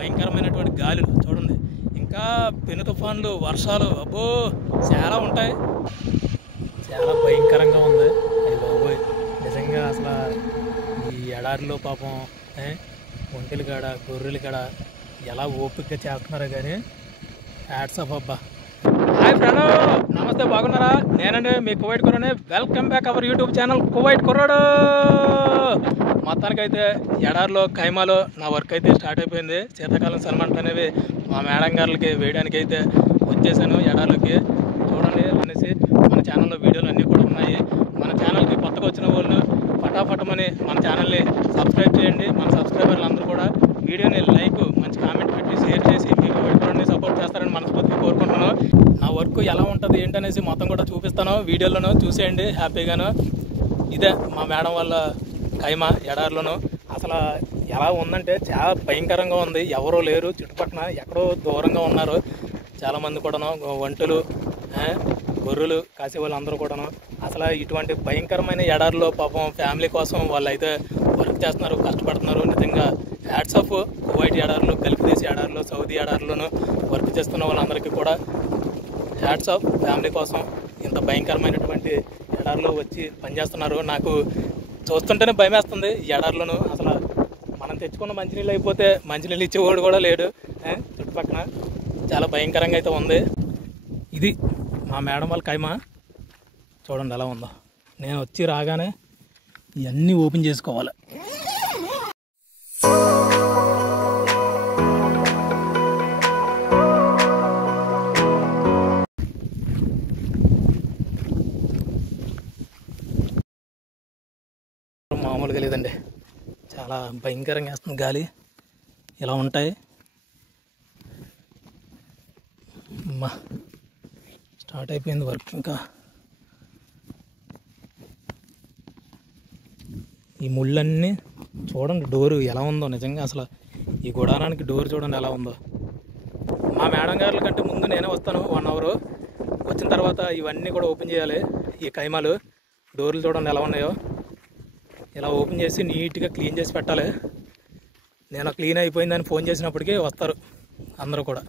భయంకరమైనటువంటి గాలులు చూడండి, ఇంకా పెను తుఫాన్లు, వర్షాలు అబ్బో చాలా ఉంటాయి. చాలా భయంకరంగా ఉంది. అది బాబోయ్, నిజంగా అసలు ఈ ఎడారిలో పాపం ఒంటెలు కాడ, గొర్రెలు కాడ ఎలా ఓపికగా చేస్తున్నారో కానీ హ్యాట్స్ ఆఫ్ అబ్బా. హాయ్ ఫ్రెండ్, నమస్తే, బాగున్నారా? నేనండి మీ కువైట్ కుర్రాడిని. Welcome back our YouTube channel Kuwait కుర్రాడు. మొత్తానికైతే ఎడారిలో ఖైమాలో నా వర్క్ అయితే స్టార్ట్ అయిపోయింది. శీతాకాలం సన్మానం అనేవి మా మేడం గారులకి వేయడానికి అయితే వచ్చేసాను ఎడారిలోకి. చూడండి అనేసి మన ఛానల్లో వీడియోలు అన్నీ కూడా ఉన్నాయి. మన ఛానల్కి కొత్తగా వచ్చిన వాళ్ళు ఫటాఫటమని మన ఛానల్ని సబ్స్క్రైబ్ చేయండి. మన సబ్స్క్రైబర్లు అందరూ కూడా వీడియోని లైక్, మంచి కామెంట్ పెట్టి షేర్ చేసి మీకు వీడియోని సపోర్ట్ చేస్తారని మనస్ఫూర్తిగా కోరుకుంటున్నాను. నా వర్క్ ఎలా ఉంటుంది ఏంటనేసి మొత్తం కూడా చూపిస్తాను, వీడియోలను చూసేయండి హ్యాపీగాను. ఇదే మా మేడం వాళ్ళ ఖైమా ఎడారిలోను. అసలు ఎలా ఉందంటే చాలా భయంకరంగా ఉంది. ఎవరూ లేరు చుట్టుపక్కల, ఎక్కడో దూరంగా ఉన్నారు చాలామంది కూడాను. ఒంటెలు, గొర్రెలు కాసే వాళ్ళు అందరూ కూడాను. అసలు ఇటువంటి భయంకరమైన ఎడారిలో పాపం ఫ్యామిలీ కోసం వాళ్ళు అయితే వర్క్ చేస్తున్నారు, కష్టపడుతున్నారు. నిజంగా హ్యాట్స్ ఆఫ్. కువైట్ ఎడారిలో, గల్ఫ్ దేశ ఎడారిలో, సౌదీ ఎడారిలోనూ వర్క్ చేస్తున్న వాళ్ళందరికీ కూడా హ్యాట్స్ ఆఫ్. ఫ్యామిలీ కోసం ఇంత భయంకరమైనటువంటి ఎడారిలో వచ్చి పనిచేస్తున్నారు. నాకు చూస్తుంటేనే భయం వేస్తుంది ఈ ఎడారిలోను. అసలు మనం తెచ్చుకున్న మంచినీళ్ళు అయిపోతే మంచినీళ్ళు ఇచ్చేవాడు కూడా లేడు చుట్టుపక్కల. చాలా భయంకరంగా అయితే ఉంది. ఇది మా మేడం వాళ్ళ ఖైమా. చూడండి ఎలా ఉందో. నేను వచ్చి రాగానే ఇవన్నీ ఓపెన్ చేసుకోవాలి. మామూలుగా లేదండి, చాలా భయంకరంగా వేస్తుంది గాలి. ఇలా ఉంటాయి. అమ్మా స్టార్ట్ అయిపోయింది వర్క్. ఇంకా ఈ ముళ్ళన్నీ చూడండి, డోరు ఎలా ఉందో. నిజంగా అసలు ఈ గుడారానికి డోర్ చూడండి ఎలా ఉందో. మా మేడం గారుల కంటే ముందు నేనే వస్తాను 1 అవర్. వచ్చిన తర్వాత ఇవన్నీ కూడా ఓపెన్ చేయాలి. ఈ ఖైమాలు డోర్లు చూడండి ఎలా ఉన్నాయో. ఇలా ఓపెన్ చేసి నీట్గా క్లీన్ చేసి పెట్టాలి. నేను క్లీన్ అయిపోయిందని ఫోన్ చేసినప్పటికీ వస్తారు అందరూ కూడా.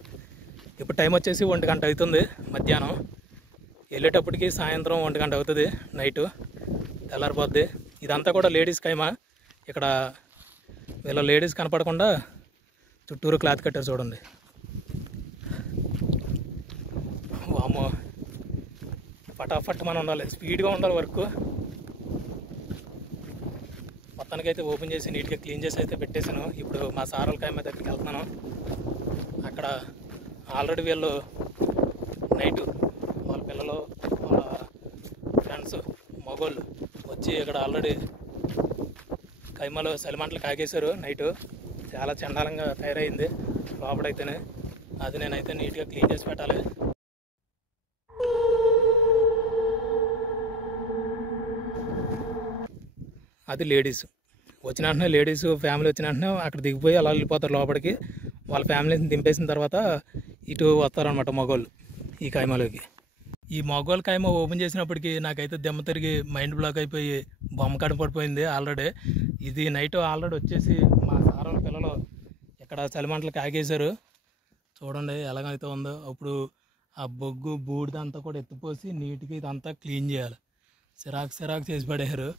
ఇప్పుడు టైం వచ్చేసి 1 గంట అవుతుంది మధ్యాహ్నం. వెళ్ళేటప్పటికి సాయంత్రం 1 గంట అవుతుంది, నైటు తెల్లారిపోద్ది. ఇదంతా కూడా లేడీస్ ఖైమా. ఇక్కడ వీళ్ళ లేడీస్ కనపడకుండా చుట్టూరు క్లాత్ కట్టారు చూడండి. వామ్మో, ఫటాఫట్ మనం ఉండాలి, స్పీడ్గా ఉండాలి వర్క్. మొత్తానికైతే ఓపెన్ చేసి నీట్గా క్లీన్ చేసి అయితే పెట్టేశాను. ఇప్పుడు మా సార్ ఖైమా దగ్గరికి వెళ్తున్నాను. అక్కడ ఆల్రెడీ వీళ్ళు నైటు వాళ్ళ పిల్లలు, వాళ్ళ ఫ్రెండ్స్, మగోళ్ళు వచ్చి ఇక్కడ ఆల్రెడీ ఖైమాలో సలిమంటలు కాగేశారు నైటు. చాలా చండాలంగా తయారైంది లోపడైతేనే. అది నేనైతే నీట్గా క్లీన్ చేసి పెట్టాలి. అది లేడీస్ వచ్చిన వెంటనే, లేడీస్ ఫ్యామిలీ వచ్చిన వెంటనే అక్కడ దిగిపోయి అలా వెళ్ళిపోతారు లోపలికి. వాళ్ళ ఫ్యామిలీని దింపేసిన తర్వాత ఇటు వస్తారనమాట మగోళ్ళు ఈ ఖైమాలోకి. ఈ మగోళ్ళ ఖైమా ఓపెన్ చేసినప్పటికీ నాకైతే దెమ్మ తిరిగి మైండ్ బ్లాక్ అయిపోయి బొమ్మ కనపడిపోయింది ఆల్రెడీ. ఇది నైట్ ఆల్రెడీ వచ్చేసి మా సార్ వాళ్ళ పిల్లలు ఇక్కడ చలిమంటలు కాగేశారు. చూడండి ఎలాగైతే ఉందో. అప్పుడు ఆ బొగ్గు బూడిదంతా కూడా ఎత్తిపోసి నీట్గా ఇదంతా క్లీన్ చేయాలి. సిరాకు చేసి పడేశారు.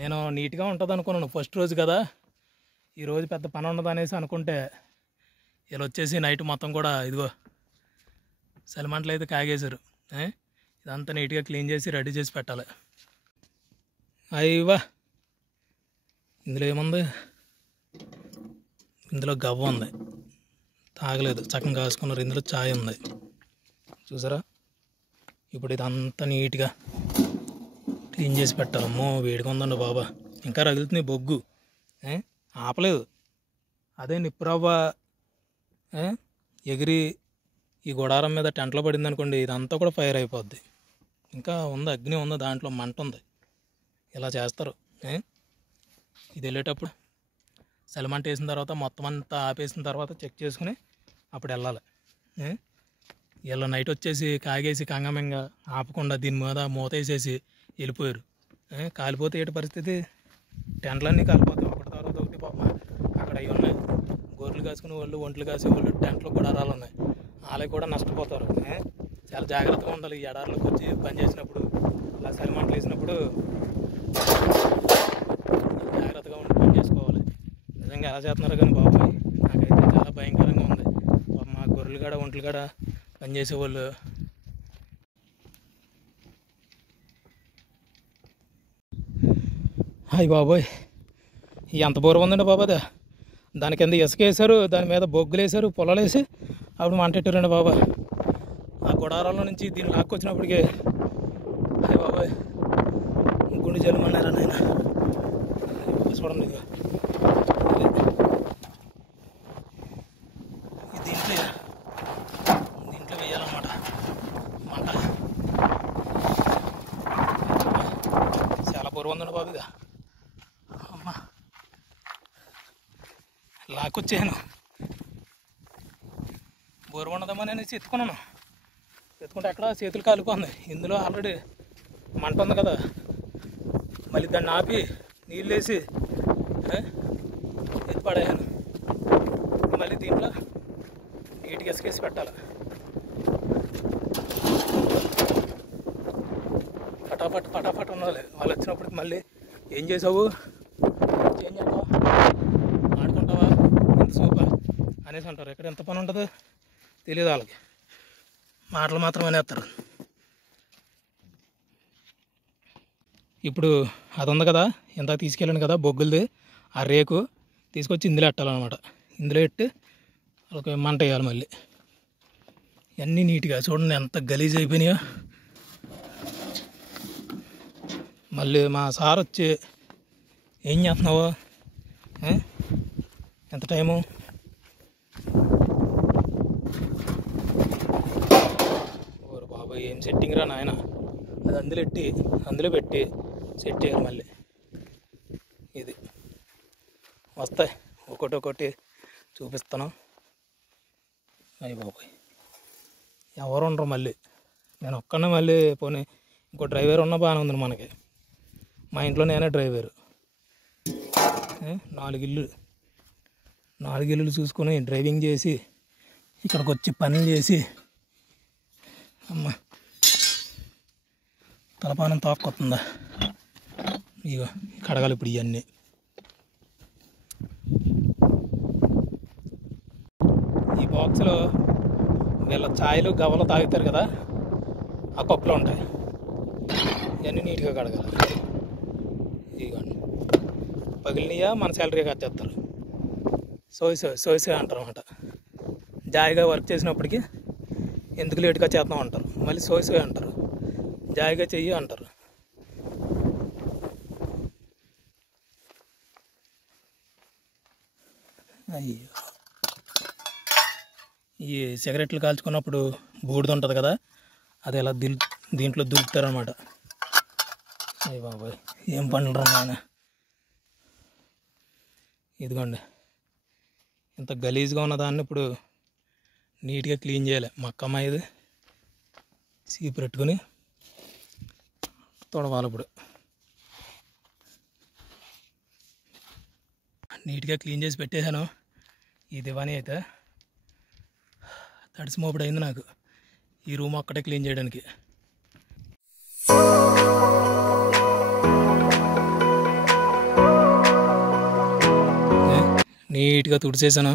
నేను నీట్గా ఉంటుంది అనుకున్నాను, ఫస్ట్ రోజు కదా, ఈరోజు పెద్ద పని ఉండదు అనేసి అనుకుంటే వీళ్ళు వచ్చేసి నైట్ మొత్తం కూడా ఇదిగో చలిమంటలు అయితే కాగేశారు. ఇదంతా నీట్గా క్లీన్ చేసి రెడీ చేసి పెట్టాలి. అయ్యవా, ఇందులో ఏముంది? ఇందులో గవ్వ ఉంది, తాగలేదు, సగం కాసుకున్నారు. ఇందులో ఛాయ్ ఉంది చూసారా. ఇప్పుడు ఇదంతా నీట్గా క్లీన్ చేసి పెట్టాలి. అమ్మో వేడిగా ఉందండి బాబా, ఇంకా రగులుతుంది బొగ్గు, ఆపలేదు. అదే నిప్పురవ్వ ఎగిరి ఈ గుడారం మీద టెంట్లో పడింది అనుకోండి, ఇదంతా కూడా ఫైర్ అయిపోద్ది. ఇంకా ఉంది, అగ్ని ఉంది, దాంట్లో మంట ఉంది. ఇలా చేస్తారు. ఇది వెళ్ళేటప్పుడు చలిమంట వేసిన తర్వాత మొత్తం అంతా ఆపేసిన తర్వాత చెక్ చేసుకుని అప్పుడు వెళ్ళాలి. వీళ్ళ నైట్ వచ్చేసి కాగేసి కంగమెంగా ఆపకుండా దీని మీద మూత వేసేసి వెళ్ళిపోయారు. కాలిపోతే ఏంటి పరిస్థితి? టెంట్లన్నీ కాలిపోతాయి ఒకటి తర్వాత ఒకటి. పాప అక్కడ అవి ఉన్నాయి, గొర్రెలు ఒడ్లు కాసుకునే వాళ్ళు, ఒంట్లు కాసే వాళ్ళు, టెంట్లు గుడారాలు ఉన్నాయి. వాళ్ళకి కూడా నష్టపోతారు. చాలా జాగ్రత్తగా ఉండాలి. ఈ ఎడారిలోకి వచ్చి పని చేసినప్పుడు, ఇలా చలి మంటలు వేసినప్పుడు జాగ్రత్తగా ఉండి పని చేసుకోవాలి. నిజంగా ఎలా చేస్తున్నారు కానీ బాబాయ్, నాకైతే చాలా భయంకరంగా ఉంది. మా గొర్రెలు కాడ, ఒంట్లు కాడ పనిచేసేవాళ్ళు హాయ్ బాబోయ్, ఎంత బోరు ఉందండి బాబా. దాని కింద ఇసుక వేసారు, దాని మీద బొగ్గులు వేసారు, పొలాలు వేసి అప్పుడు మంటెట్టారండి బాబా. ఆ గుడారాల నుంచి దీన్ని లాక్కొచ్చినప్పటికీ హాయ్ బాబాయ్ గుండె జల్లుమన్నారా నాయన. చూడండి ఇక దీంట్లో వేయాలన్నమాట మంట. చాలా బోరు ఉందండి బాబు. ఇక అమ్మా లాక్కొచ్చాను. బోరు ఉండదమ్మా నేను ఎత్తుకున్నాను. ఎత్తుకుంటే ఎక్కడ చేతులు కాలిపోతుంది. ఇందులో ఆల్రెడీ మంట ఉంది కదా, మళ్ళీ దాన్ని ఆపి నీళ్ళు వేసి ఎత్తి పడేయాను. మళ్ళీ దీంట్లో నీట్గా ఇసుకేసి పెట్టాలి. పటాపట్ ఉండాలి. వాళ్ళు వచ్చినప్పటికి మళ్ళీ ఏం చేసావు, ఏం చేస్తావు, ఆడుకుంటావా, ఎంత సూపర్ అనేసి అంటారు. ఎక్కడ ఎంత పని ఉంటుందో తెలియదు వాళ్ళకి, మాటలు మాత్రం అనేస్తారు. ఇప్పుడు అది ఉంది కదా, ఇంత తీసుకెళ్ళాను కదా బొగ్గులది, ఆ రేకు తీసుకొచ్చి ఇందులో పెట్టాలన్నమాట. ఇందులో పెట్టి ఒక మంట వేయాలి. మళ్ళీ అన్నీ నీట్గా చూడండి ఎంత గలీజ్ అయిపోయినాయో. మళ్ళీ మా సార్ వచ్చి ఏం చేస్తున్నావు, ఎంత టైము, ఓరు బాబాయ్ ఏం సెట్టింగ్ రా నాయన. అది అందులో పెట్టి సెట్ చేయాలి. మళ్ళీ ఇది వస్తాయి ఒకటి చూపిస్తాను. అయ్యి బాబాయ్ ఎవరు ఉండరు. మళ్ళీ నేను ఒక్కనే, మళ్ళీ పోనీ ఇంకో డ్రైవర్ ఉన్నా బాగానే ఉంది మనకి. మా ఇంట్లో నేనే డ్రైవరు. 4 ఇల్లులు చూసుకొని డ్రైవింగ్ చేసి ఇక్కడికి వచ్చి పనులు చేసి అమ్మ తలపానం తాక్కొస్తుందా. ఇక కడగాలి ఇప్పుడు ఇవన్నీ. ఈ బాక్స్లో వీళ్ళ ఛాయలు గవ్వలు తాగుతారు కదా, ఆ కప్పులు ఉంటాయి. ఇవన్నీ నీట్గా కడగాలి. ఇదిగోండి పగిలినయా మన శాలరీ కట్టేస్తారు. సోసే అంటారు అన్నమాట. జాయిగా వర్క్ చేసినప్పటికీ ఎందుకు లేట్గా చేద్దాం అంటారు. మళ్ళీ సోసే అంటారు, జాయిగా చెయ్యి అంటారు. అయ్యో ఈ సిగరెట్లు కాల్చుకున్నప్పుడు బూడిద ఉంటుంది కదా, అది ఎలా దీంట్లో దులుపుతారనమాట. అయ్య బాబాయ్ ఏం పనులు రా నాయన. ఇదిగోండి ఇంత గలీజ్గా ఉన్నదాన్ని ఇప్పుడు నీట్గా క్లీన్ చేయాలి. మా అక్కమ్మ ఇది సీపు పెట్టుకుని తొడవాలి. ఇప్పుడు నీట్గా క్లీన్ చేసి పెట్టేశాను. ఈ దివానీ అయితే తడిసి మోపుడు అయింది నాకు, ఈ రూమ్ ఒక్కటే క్లీన్ చేయడానికి. నీట్గా తుడిచేసాను,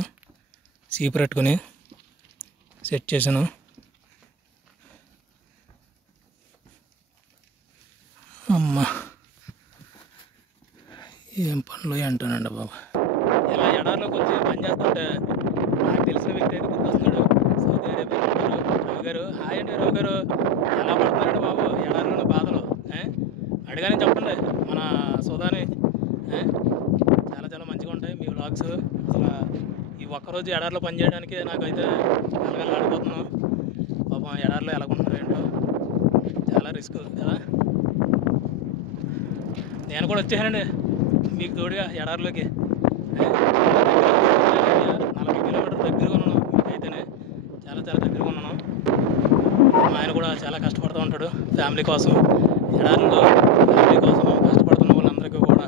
సీపు పెట్టుకుని సెట్ చేశాను. అమ్మ ఏం పనులు అంటానండి బాబు. ఇలా ఎడారిలోకి వచ్చి పని చేస్తుంటే నాకు తెలిసిన వ్యక్తి అయితే గుర్తొస్తున్నాడు. సౌదీ అరేబియా రావు గారు. హాయ్ అండి రావు గారు, ఎలా పడుతున్నారండి బాబు ఎడారిలోని బాధలు? అడిగానే చెప్పండి మన సోదాని. చాలా చాలా మంచిగా ఉంటాయి మీ వ్లాగ్స్. అసలు ఈ ఒక్కరోజు ఎడారిలో పని చేయడానికి నాకైతే ఆడిపోతున్నాను. పాపం ఎడారిలో ఎలాగుంటున్నారు ఏంటో, చాలా రిస్క్ కదా. నేను కూడా వచ్చానండి మీకు తోడుగా ఎడారిలోకి. 40 కిలోమీటర్ల దగ్గరగా ఉన్నాను మీకైతేనే, చాలా చాలా దగ్గరగా ఉన్నాను. ఆయన కూడా చాలా కష్టపడుతూ ఉంటాడు ఫ్యామిలీ కోసం. ఎడారిలో ఫ్యామిలీ కోసం కష్టపడుతున్న వాళ్ళందరికీ కూడా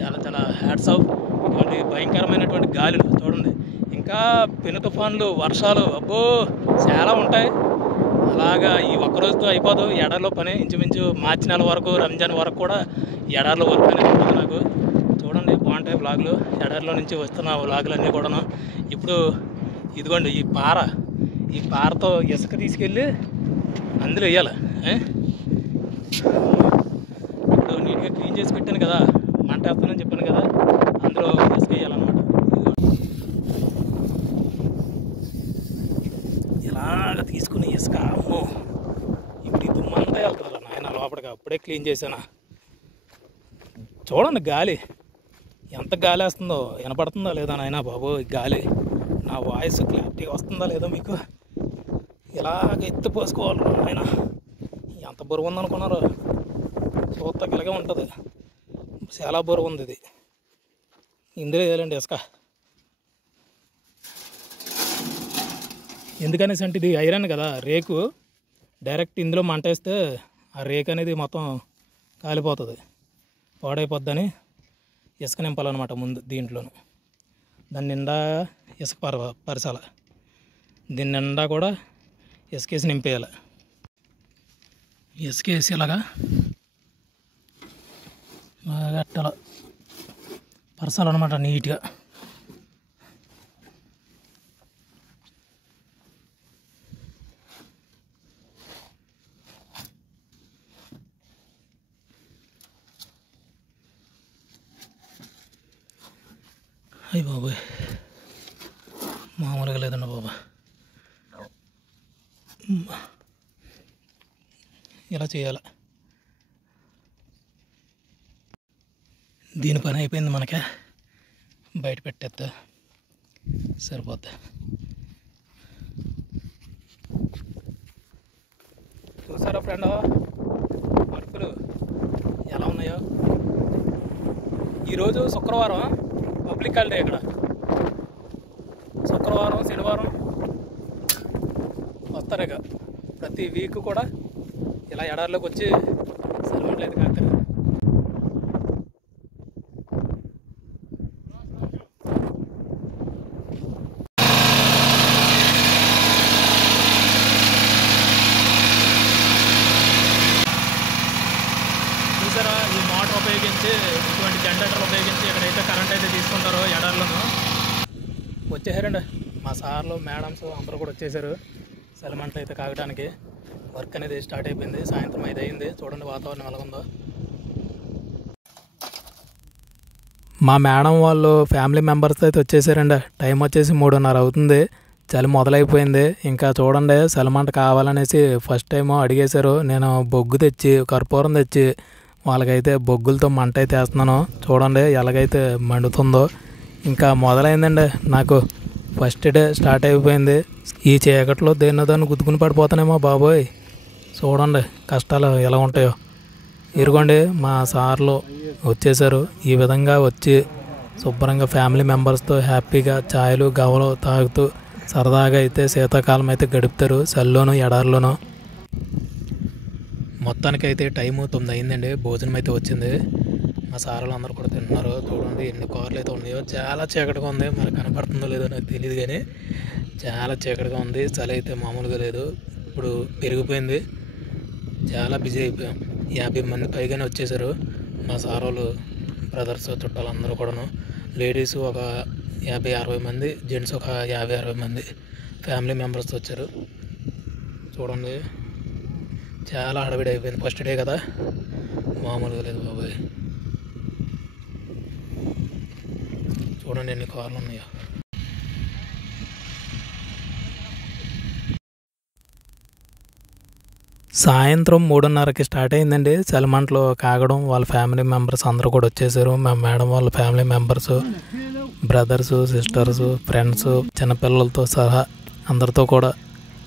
చాలా చాలా హ్యాట్స్ ఆఫ్. ఇటువంటి భయంకరమైనటువంటి గాలులు చూడండి, ఇంకా ఇంకా పెను తుఫాన్లు, వర్షాలు అబ్బో చాలా ఉంటాయి. అలాగా ఈ ఒక్కరోజుతో అయిపోదు ఎడారిలో పని. ఇంచుమించు మార్చి నెల వరకు, రంజాన్ వరకు కూడా ఎడారిలో వర్క్ అనేది ఉంటుంది నాకు. చూడండి బాగుంటాయి వ్లాగులు, ఎడారిలో నుంచి వస్తున్న వ్లాగులు అన్నీ కూడాను. ఇప్పుడు ఇదిగోండి ఈ పారతో ఇసుక తీసుకెళ్ళి అందులో వేయాలి. ఇప్పుడు నీట్గా క్లీన్ చేసి పెట్టాను కదా, మంట వేస్తానని చెప్పాను కదా, అందులో ఇసుక వేయాలన్నమాట. ఇలాగ తీసుకుని ఇసుక అమ్మో ఇప్పుడు ఈ దుమ్మంతా వెళ్తుందా నాయన లోపలికి. అప్పుడే క్లీన్ చేశాను. చూడండి గాలి ఎంత గాలి వేస్తుందో, వినపడుతుందా లేదా నాయన బాబు ఈ గాలి. నా వాయిస్ క్లారిటీగా వస్తుందా లేదా మీకు? ఇలాగ ఎత్తి పోసుకోవాలి ఆయన. ఎంత బరువు ఉందనుకున్నారు? చూస్తాకి ఇలాగే ఉంటుంది, చాలా బరువు ఉంది ఇది. ఇందులో వేయాలండి ఇసుక. ఎందుకనేసి అంటే ఇది ఐరన్ కదా, రేకు. డైరెక్ట్ ఇందులో మంట వేస్తే ఆ రేకు అనేది మొత్తం కాలిపోతుంది, పాడైపోద్దని ఇసుక నింపాలన్నమాట ముందు దీంట్లోను. దాని నిండా ఇసుక పరిసాల, దీని నిండా కూడా ఇసుకేసి నింపేయాలి. ఇసుకేసి ఇలాగా అట్టలా పరసాలన్నమాట నీట్గా. అయ్యి బాబోయ్ మామూలుగా లేదండి బాబా. ఇలా చేయాలి. దీని పని అయిపోయింది మనకే, బయట పెట్టేస్తా సరిపోద్ది. చూసారా ఫ్రెండ్ వర్కులు ఎలా ఉన్నాయో? ఈరోజు శుక్రవారం, పబ్లిక్ హాలిడే ఇక్కడ. శుక్రవారం, శనివారం వస్తారు ఇక. ప్రతి వీక్ కూడా ఇలా ఎడారిలోకి వచ్చి సెలవులు అయితే కాస్తారు. చూసారా ఈ మోటార్ ఉపయోగించి, ఇటువంటి జనరేటర్లు ఉపయోగించి ఎక్కడైతే కరెంట్ అయితే తీసుకుంటారో ఎడారిలోనూ వచ్చేసారండి మా సార్లు, మేడమ్స్ అందరూ కూడా వచ్చేసారు. సెలమంటలు అయితే కాగడానికి వర్క్ అనేది స్టార్ట్ అయిపోయింది. సాయంత్రం 5 అయింది. చూడండి వాతావరణం ఎలా ఉందో. మా మేడం వాళ్ళు ఫ్యామిలీ మెంబర్స్ అయితే వచ్చేసారండి. టైం వచ్చేసి 3:30 అవుతుంది. చలి మొదలైపోయింది. ఇంకా చూడండి సెలమంట కావాలనేసి ఫస్ట్ టైం అడిగేశారు. నేను బొగ్గు తెచ్చి, కర్పూరం తెచ్చి వాళ్ళకైతే బొగ్గులతో మంట అయితే వేస్తున్నాను. చూడండి ఎలాగైతే మండుతుందో. ఇంకా మొదలైందండి నాకు. ఫస్ట్ డే స్టార్ట్ అయిపోయింది. ఈ చీకట్లో దేన్ని గుద్దుకుని పడిపోతానేమో బాబోయ్. చూడండి కష్టాలు ఎలా ఉంటాయో. ఇరుగోండి మా సార్లు వచ్చేసారు. ఈ విధంగా వచ్చి శుభ్రంగా ఫ్యామిలీ మెంబర్స్తో హ్యాపీగా ఛాయలు గవలు తాగుతూ సరదాగా అయితే శీతాకాలం అయితే గడుపుతారు, చలిలోనూ ఎడారిలోనూ. మొత్తానికైతే టైము 9 అయిందండి. భోజనం అయితే వచ్చింది. మా సార్లు అందరూ కూడా తింటున్నారు. చూడండి ఎన్ని కార్లు అయితే ఉన్నాయో. చాలా చీకటిగా ఉంది, మరి కనపడుతుందో లేదో నాకు తెలియదు కానీ చాలా చీకటిగా ఉంది. చలి అయితే మామూలుగా లేదు. ఇప్పుడు పెరిగిపోయింది, చాలా బిజీ అయిపోయాం. 50 మంది పైగానే వచ్చేసారు. మా సార్ వాళ్ళు, బ్రదర్స్, చుట్టాలు అందరూ కూడాను. లేడీస్ ఒక 50-60 మంది, జెంట్స్ ఒక 50-60 మంది ఫ్యామిలీ మెంబర్స్ వచ్చారు. చూడండి చాలా హడావిడి అయిపోయింది. ఫస్ట్ డే కదా, మామూలుగా లేదు బాబాయ్. చూడండి ఎన్ని కార్లు ఉన్నాయో. సాయంత్రం 3:30కి స్టార్ట్ అయిందండి చలిమంటలు కాగడం. వాళ్ళ ఫ్యామిలీ మెంబర్స్ అందరూ కూడా వచ్చేసారు. మా మేడం వాళ్ళ family members, brothers, sisters, friends, చిన్నపిల్లలతో సహా అందరితో కూడా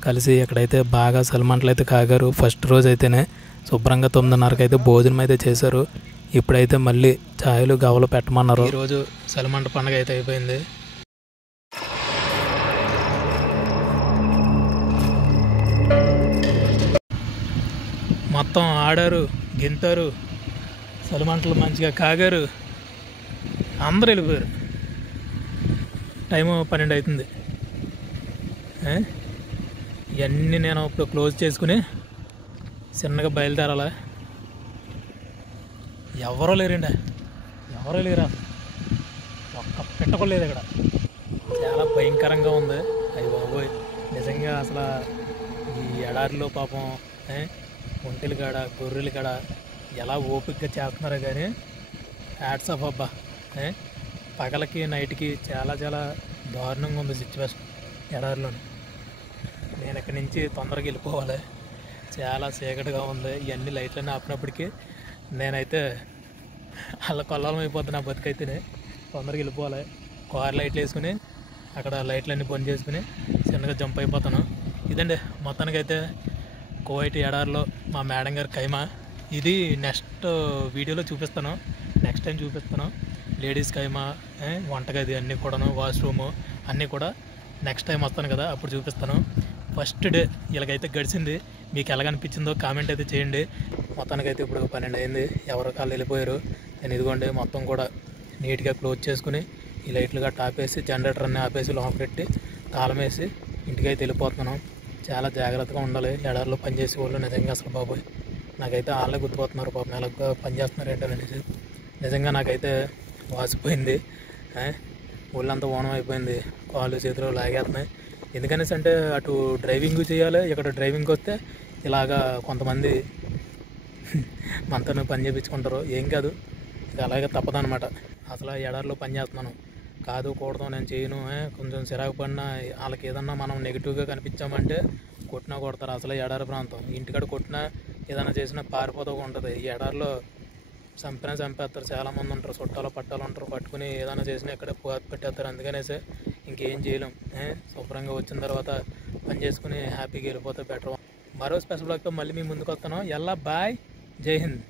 కలిసి ఎక్కడైతే బాగా చలిమంటలు అయితే కాగారు. ఫస్ట్ రోజు అయితేనే శుభ్రంగా 9:30కి అయితే భోజనం అయితే చేశారు. ఇప్పుడైతే మళ్ళీ ఛాయలు గవలు పెట్టమన్నారు. ఈరోజు చలిమంట పండుగ అయితే అయిపోయింది. మొత్తం ఆడారు, గింతారు, చలిమంటలు మంచిగా కాగారు, అందరూ వెళ్ళిపోయారు. టైము 12 అవుతుంది. ఏ? ఇవన్నీ నేను ఇప్పుడు క్లోజ్ చేసుకుని చిన్నగా బయలుదేరాలి. ఎవరో లేరండి, ఎవరో లేరా, ఒక్క పెట్టకలేదు ఇక్కడ. చాలా భయంకరంగా ఉంది. అయ్యి బాబోయ్, నిజంగా అసలు ఈ ఎడారిలో పాపం ఒంటెలు కాడ గొర్రెలు కాడ ఎలా ఓపికగా చేస్తున్నారో కానీ హ్యాట్స్ ఆఫ్ అబ్బా. పగలకి నైట్కి చాలా చాలా దారుణంగా ఉంది సిచ్యువేషన్ ఎడారిలోని. నేను ఇక్కడి నుంచి తొందరగా వెళ్ళిపోవాలి, చాలా చీకటిగా ఉంది. ఇవన్నీ లైట్లన్నీ ఆపినప్పటికీ నేనైతే అలా కొల్లాలం అయిపోతుంది నా బతికైతేనే. తొందరగా వెళ్ళిపోవాలి. కార్ లైట్లు వేసుకుని అక్కడ లైట్లన్నీ బంద్ చేసుకుని చిన్నగా జంప్ అయిపోతాను. ఇదండి మొత్తానికైతే కువైట్ ఎడారిలో మా మేడం గారి ఖైమా. ఇది నెక్స్ట్ వీడియోలో చూపిస్తాను, నెక్స్ట్ టైం చూపిస్తాను. లేడీస్ ఖైమా, వంటగది అన్నీ కూడాను, వాష్రూము అన్నీ కూడా నెక్స్ట్ టైం వస్తాను కదా అప్పుడు చూపిస్తాను. ఫస్ట్ డే ఇలాగైతే గడిచింది. మీకు ఎలాగనిపించిందో కామెంట్ అయితే చేయండి. మొత్తానికైతే ఇప్పుడు 12 అయింది, ఎవరో కాళ్ళు వెళ్ళిపోయారు. నేను ఇదిగోండి మొత్తం కూడా నీట్గా క్లోజ్ చేసుకుని ఈ లైట్లు గట్ట ఆపేసి జనరేటర్ అన్నీ ఆపేసి లోపల పెట్టి తాళం వేసి ఇంటికైతే వెళ్ళిపోతున్నాను. చాలా జాగ్రత్తగా ఉండాలి ఎడారిలో పనిచేసే వాళ్ళు. నిజంగా అసలు బాబోయ్, నాకైతే వాళ్ళే గుర్తుపోతున్నారు పాపం, ఎలా పనిచేస్తున్నారు ఏంటనేసి. నిజంగా నాకైతే వాసిపోయింది, ఒళ్ళంతా ఓనం అయిపోయింది, కాళ్ళు చేతులు లాగేస్తున్నాయి. ఎందుకనేసి అంటే అటు డ్రైవింగ్ చేయాలి, ఇక్కడ డ్రైవింగ్కి వస్తే ఇలాగా కొంతమంది మనతో పని చేయించుకుంటారు. ఏం కాదు, ఇది అలాగే తప్పదనమాట. అసలు ఎడారిలో పని చేస్తున్నాను, కాదు కూడదు నేను చేయను, కొంచెం చిరాకు పడినా వాళ్ళకి ఏదన్నా మనం నెగిటివ్గా కనిపించామంటే కొట్టినా కొడతారు. అసలు ఎడారి ప్రాంతం, ఇంటికాడ కొట్టినా ఏదైనా చేసినా పారిపోతూ ఉంటుంది. ఈ ఎడారిలో చంపేస్తారు, చాలామంది ఉంటారు, చుట్టాలు పట్టాలు ఉంటారు, పట్టుకుని ఏదైనా చేసినా ఇక్కడ పెట్టేస్తారు. అందుకనేసి ఇంకేం చేయలేం. శుభ్రంగా వచ్చిన తర్వాత పని చేసుకుని హ్యాపీగా వెళ్ళిపోతే బెటర్. మరో స్పెషల్ బ్లాగ్తో మళ్ళీ మీ ముందుకు వస్తాను. బాయ్, జై హింద్.